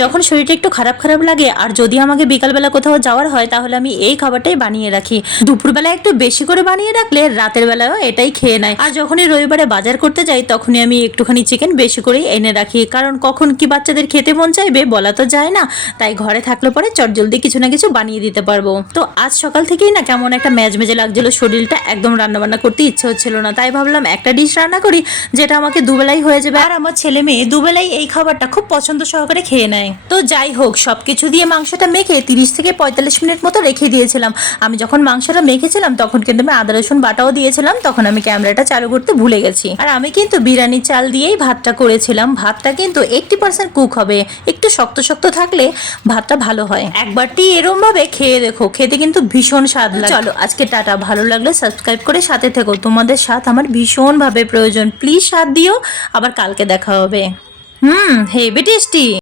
যখন শরীরটা একটু খারাপ খারাপ লাগে আর যদি আমাকে বিকালবেলা কোথাও যাওয়ার হয় তাহলে আমি এই খাবারটাই বানিয়ে রাখি। দুপুরবেলা একটু বেশি করে বানিয়ে রাখলে রাতের বেলাও এটাই খেয়ে নেয়। আর যখনই রবিবারে বাজার করতে যাই তখনই আমি একটুখানি চিকেন বেশি করেই এনে রাখি, কারণ কখন কি বাচ্চাদের খেতে মন চাইবে বলা তো যায় না, তাই ঘরে থাকলে পরে চটজলদি কিছু না কিছু বানিয়ে দিতে পারবো। তো আজ সকাল থেকেই না কেমন একটা মেজমেজে লাগছিল শরীরটা, একদম রান্নাবান্না করতে ইচ্ছে হচ্ছিল না, তাই ভাবলাম একটা ডিশ রান্না করি যেটা আমাকে দুবেলাই হয়ে যাবে। আর আমার ছেলে মেয়ে দুবেলাই এই খাবারটা খুব পছন্দ সহকারে খেয়ে নেয়। তো যাই হোক, সবকিছু দিয়ে মাংসটা মেখে 30 থেকে 45 মিনিট মতো রেখে দিয়েছিলাম। আমি যখন মাংসটা মেখেছিলাম তখন কিন্তু আমি আদা রসুন বাটাও দিয়েছিলাম, তখন আমি ক্যামেরাটা চালু করতে ভুলে গেছি। আর আমি কিন্তু বিরিয়ানি চাল দিয়েই ভাতটা করেছিলাম। ভাতটা কিন্তু 80% কুক হবে, একটু শক্ত শক্ত থাকলে ভাতটা ভালো হয়। একবারটি এরম ভাবে খেয়ে দেখো, খেতে কিন্তু ভীষণ স্বাদ লাগে। চলো আজকে টাটা, ভালো লাগলে সাবস্ক্রাইব করে সাথে থেকো, তোমাদের সাথ আমার ভীষণ ভাবে প্রয়োজন, প্লিজ সাথ দিও। আবার কালকে দেখা হবে। Heavy tasty.